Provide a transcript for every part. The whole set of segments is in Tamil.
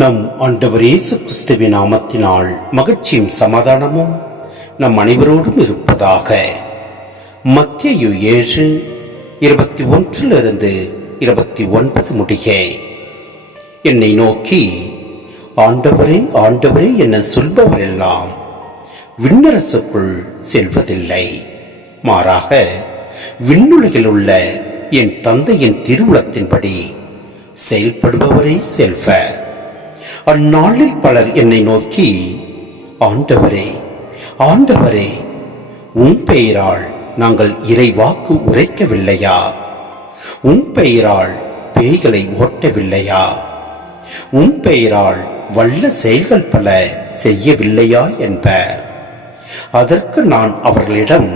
நம் ஆண்டவர் இயேசு கிறிஸ்துவின் நாமத்தினால் மகிழ்ச்சியும் சமாதானமும் நம் அனைவரோடும் இருப்பதாக. மத்திய ஏழு இருபத்தி ஒன்றிலிருந்து இருபத்தி ஒன்பது முடிய. என்னை நோக்கி ஆண்டவரே ஆண்டவரே என சொல்பவரெல்லாம் விண்ணரசுக்குள் செல்வதில்லை. மாறாக விண்ணுலகில் உள்ள என் தந்தையின் திருவுளத்தின்படி செயல்படுபவரே செல்வர் அந்நாளில் பலர் என்னை நோக்கி ஆண்டவரே ஆண்டவரே உன் பெயரால் நாங்கள் இறைவாக்கு உரைக்கவில்லையா? உன் பெயரால் பேய்களை ஓட்டவில்லையா? உன் பெயரால் வல்ல செயல்கள் பல செய்யவில்லையா? என்பர். அதற்கு நான் அவர்களிடம்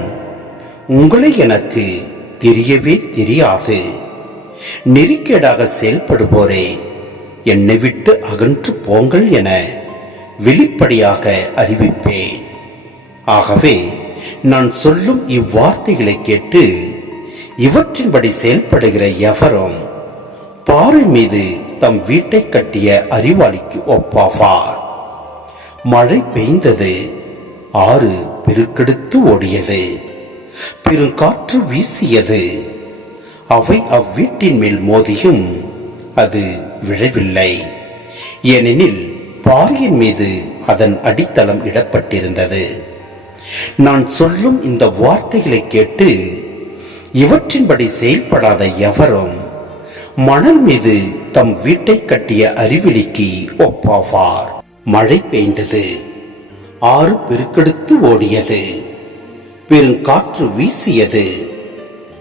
உங்களை எனக்கு தெரியவே தெரியாது. நெருக்கேடாக செயல்படுவோரே என்னை விட்டு அகன்று போங்கள் என வெளிப்படையாக அறிவிப்பேன். ஆகவே நான் சொல்லும் இவ்வார்த்தைகளை கேட்டு இவற்றின்படி செயல்படுகிற எவரும் பாறை மீது தம் வீட்டை கட்டிய அறிவாளிக்கு ஒப்பாவார். மழை பெய்ந்தது ஆறு பெருக்கெடுத்து ஓடியது பெருங்காற்று வீசியது அவை அவ்வீட்டின் மேல் மோதியும் அது விழவில்லை. ஏனெனில் பாரியின் மீது அதன் அடித்தளம் இடப்பட்டிருந்தது. நான் சொல்லும் இந்த வார்த்தைகளை கேட்டு இவற்றின்படி செயல்படாத எவரும் மணல் மீது தம் வீட்டை கட்டிய அறிவிலிக்கு ஒப்பாவார். மழை பெய்ந்தது. ஆறு பெருக்கெடுத்து ஓடியது. பெருங்காற்று வீசியது.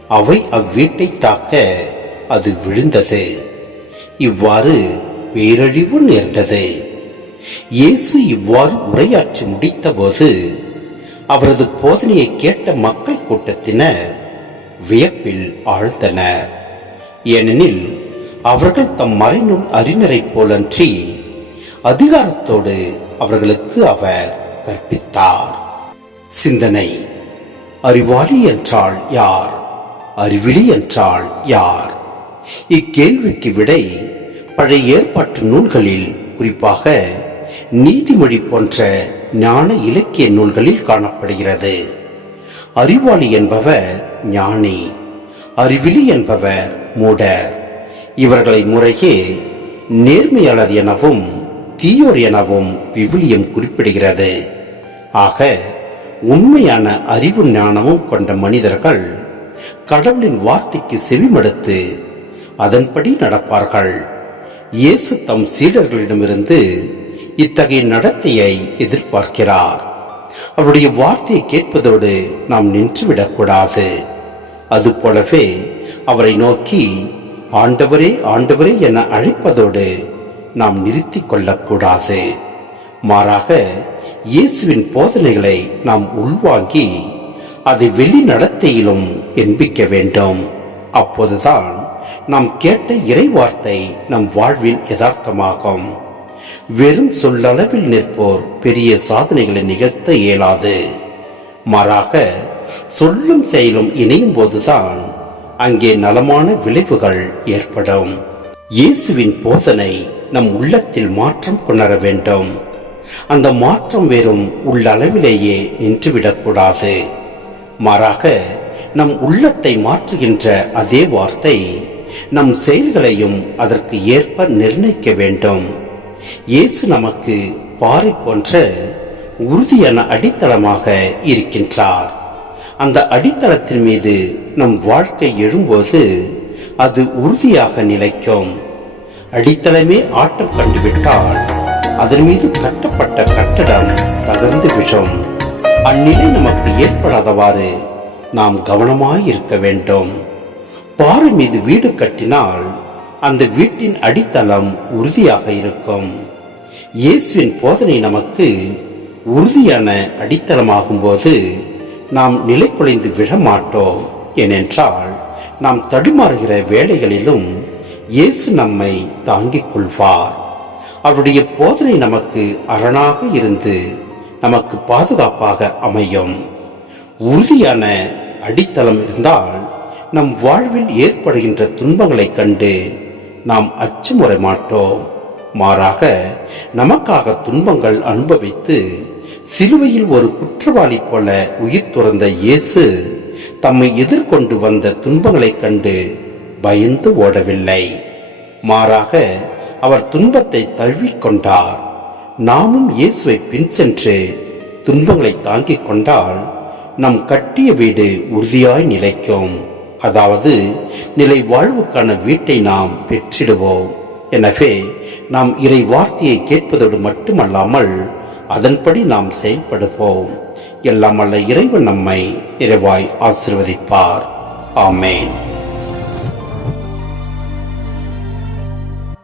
அவை அவ்வீட்டை தாக்க அது விழுந்தது. இவ்வாறு பேரழிவு நேர்ந்தது. இயேசு இவ்வாறு உரையாற்றி முடித்தபோது அவரது போதனையை கேட்ட மக்கள் கூட்டத்தினர் வியப்பில் ஆழ்ந்தனர். ஏனெனில் அவர்கள் தம் மறைநூல் அறிஞரைப் போலன்றி அதிகாரத்தோடு அவர்களுக்கு அவர் கற்பித்தார். சிந்தனை அறிவாளி என்றால் யார்? அறிவிலி என்றால் யார்? இக்கேள்விக்கு விடை பழைய ஏற்பாட்டு நூல்களில் குறிப்பாக நீதிமொழி போன்ற ஞான இலக்கிய நூல்களில் காணப்படுகிறது. அறிவாளி என்பவர் ஞானி அறிவிலி என்பவர் மூடர். இவர்களை முறையே நேர்மையாளர் எனவும் தீயோர் எனவும் விவிலியம் குறிப்பிடுகிறது. ஆக உண்மையான அறிவு ஞானமும் கொண்ட மனிதர்கள் கடவுளின் வார்த்தைக்கு செவிமடுத்து அதன்படி நடப்பார்கள். இயேசு தம் சீடர்களிடமிருந்து இத்தகைய நடத்தையை எதிர்பார்க்கிறார். அவருடைய வார்த்தையை கேட்பதோடு நாம் நின்றுவிடக்கூடாது. அதுபோலவே அவரை நோக்கி ஆண்டவரே ஆண்டவரே என அழைப்பதோடு நாம் நிறுத்திக் கொள்ளக்கூடாது. மாறாக இயேசுவின் போதனைகளை நாம் உள்வாங்கி அதை வெளி நடத்தையிலும் என்பிக்க வேண்டும். அப்போதுதான் நாம் கேட்ட இறைவார்த்தை நம் வாழ்வில் யதார்த்தமாகும். வெறும் சொல்லளவில் நிற்போர் பெரிய சாதனைகளை நிகழ்த்த இயலாது. மாறாக சொல்லும் செயலும் இணையும் போதுதான் அங்கே நலமான விளைவுகள் ஏற்படும். இயேசுவின் போதனை நம் உள்ளத்தில் மாற்றம் கொணர வேண்டும். அந்த மாற்றம் வெறும் உள்ளளவிலேயே நின்றுவிடக்கூடாது. மாறாக நம் உள்ளத்தை மாற்றுகின்ற அதே வார்த்தை. நம் செயல்களையும் அதற்கு ஏற்ப நிர்ணயிக்க வேண்டும். இயேசு நமக்கு பாறை போன்ற உறுதியான அடித்தளமாக இருக்கின்றார். அந்த அடித்தளத்தின் மீது நம் வாழ்க்கை எழும்போது அது உறுதியாக நிலைக்கும். அடித்தளமே ஆட்டம் கண்டுவிட்டால் அதன் மீது கட்டப்பட்ட கட்டடம் தகர்ந்து விழும் அந்நிலை நமக்கு ஏற்படாதவாறு நாம் கவனமாய் இருக்க வேண்டும். பாறை மீது வீடு கட்டினால் அந்த வீட்டின் அடித்தளம் உறுதியாக இருக்கும். இயேசுவின் போதனை நமக்கு உறுதியான அடித்தளமாகும் போது நாம் நிலை குலைந்து விழ மாட்டோம். ஏனென்றால் நாம் தடுமாறுகிற வேலைகளிலும் இயேசு நம்மை தாங்கிக் கொள்வார். அவருடைய போதனை நமக்கு அரணாக இருந்து நமக்கு பாதுகாப்பாக அமையும். உறுதியான அடித்தளம் இருந்தால் நம் வாழ்வில் ஏற்படுகின்ற துன்பங்களைக் கண்டு நாம் அச்சுமுறை மாட்டோம். மாறாக நமக்காக துன்பங்கள் அனுபவித்து சிலுவையில் ஒரு குற்றவாளி போல உயிர் துறந்த இயேசு தம்மை எதிர்கொண்டு வந்த துன்பங்களைக் கண்டு பயந்து ஓடவில்லை. மாறாக அவர் துன்பத்தை தழுவிக்கொண்டார் நாமும் இயேசுவை பின் சென்று துன்பங்களை தாங்கிக் கொண்டால் நம் கட்டிய வீடு உறுதியாய் நிலைக்கும். அதாவது நிலை வாழ்வுக்கான வீட்டை நாம் பெற்றிடுவோம். எனவே நாம் இறை வார்த்தையை கேட்பதோடு மட்டுமல்லாமல் அதன்படி நாம் செயல்படுவோம். எல்லாம் அல்ல இறைவன் நம்மை நிறைவாய் ஆசிர்வதிப்பார். ஆமேன்.